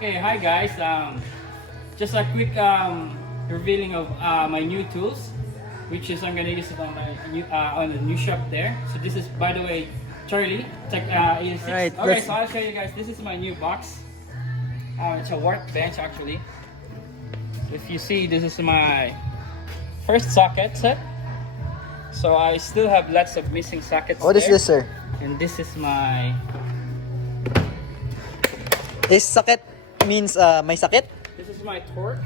Okay, hi guys. Just a quick revealing of my new tools, which is I'm gonna use it on the new shop there. So this is, by the way, Charlie. Right, Okay, so I'll show you guys. This is my new box. It's a workbench actually. So if you see, this is my first socket set. So I still have lots of missing sockets. What is there. this, sir? And this is my. Is sakit means may sakit? This is my torque.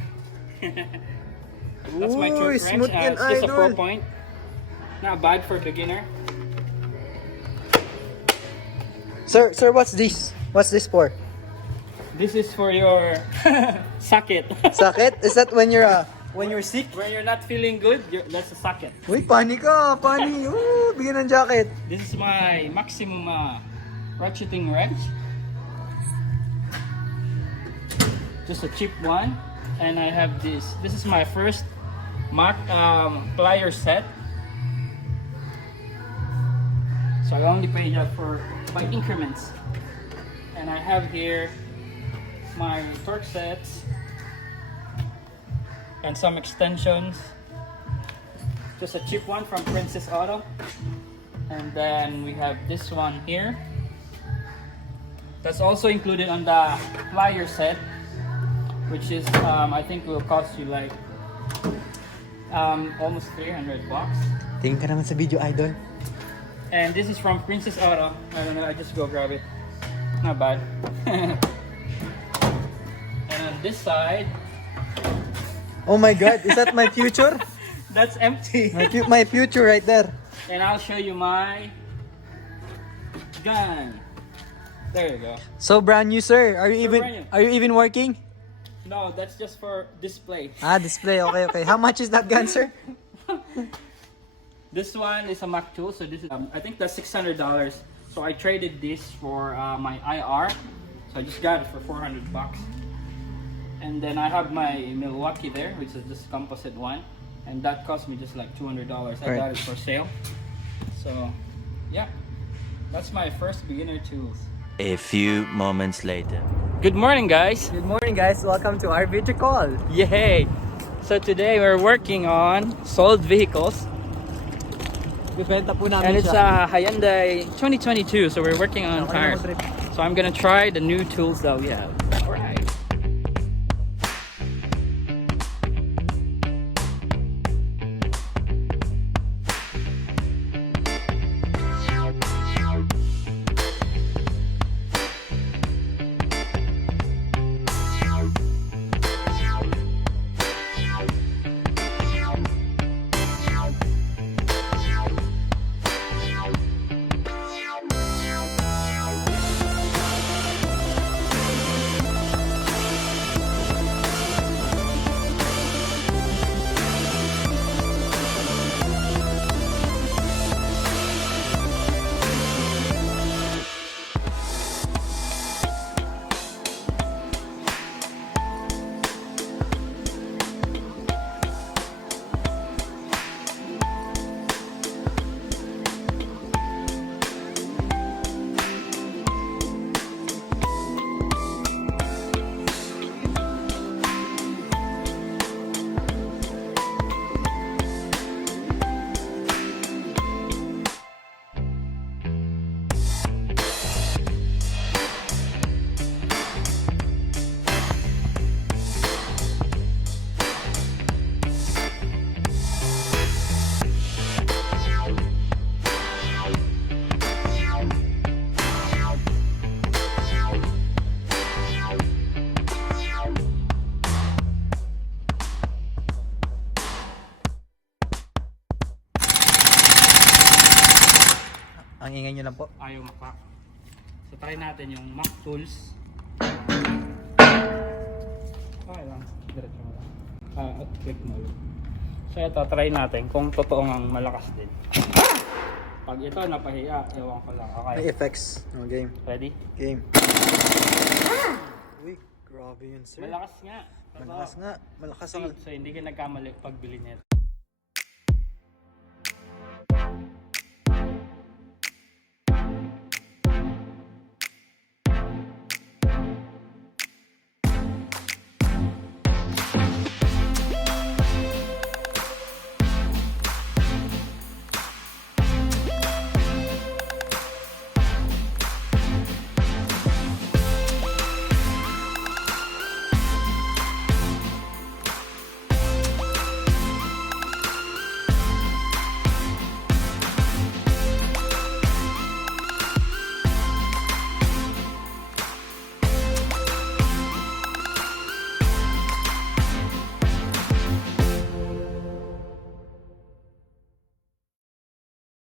That's my Uy, torque wrench. smooth yan, It's just a idol. 4-point. Not bad for beginner. Sir, what's this? What's this for? This is for your socket. Sakit? Is that when you're sick? When you're not feeling good, that's a socket. Uy, pani ka, pani. Ooh, bigyan ng jacket. This is my maximum ratcheting wrench. Just a cheap one. And I have this. This is my first plier set. So I only pay that by increments. And I have here my torque sets and some extensions. Just a cheap one from Princess Auto. And then we have this one here. That's also included on the plier set, which is I think will cost you like almost $300. Tingin ka naman sa video, idol. And this is from Princess Auto. I don't know, I just go grab it. Not bad. And on this side, Oh my God, is that my future? that's empty. My future right there. And I'll show you my gun. There you go. So brand new, sir. brand new. Are you even working? No, that's just for display. Ah, display. Okay. How much is that gun, sir? This one is a Mac tool, so this is I think that's $600. So I traded this for my IR, so I just got it for $400. And then I have my Milwaukee there, which is this composite one, and that cost me just like $200. I Right. got it for sale. So yeah, that's my first beginner tools. A few moments later. Good morning, guys. Good morning, guys. Welcome to our video call. Yay! So today we're working on sold vehicles. Bibenta po namin And it's siya. a Hyundai 2022, so we're working on Okay na tires. mag-trip. So I'm gonna try the new tools that we have. Alright. Ang ingay nyo lang po. Ayaw maka. So try natin yung Mac tools. Okay lang. Diretso mo lang. Click mo lang. So ito, try natin kung totoo ngang malakas din. Pag ito napahiya, ewan ko lang. May Okay. effects. No, game. Ready? Game. Uy, grabe yun, sir. Malakas nga. Malakas nga. Malakas ang... So hindi ka nagkamali pagbili nito.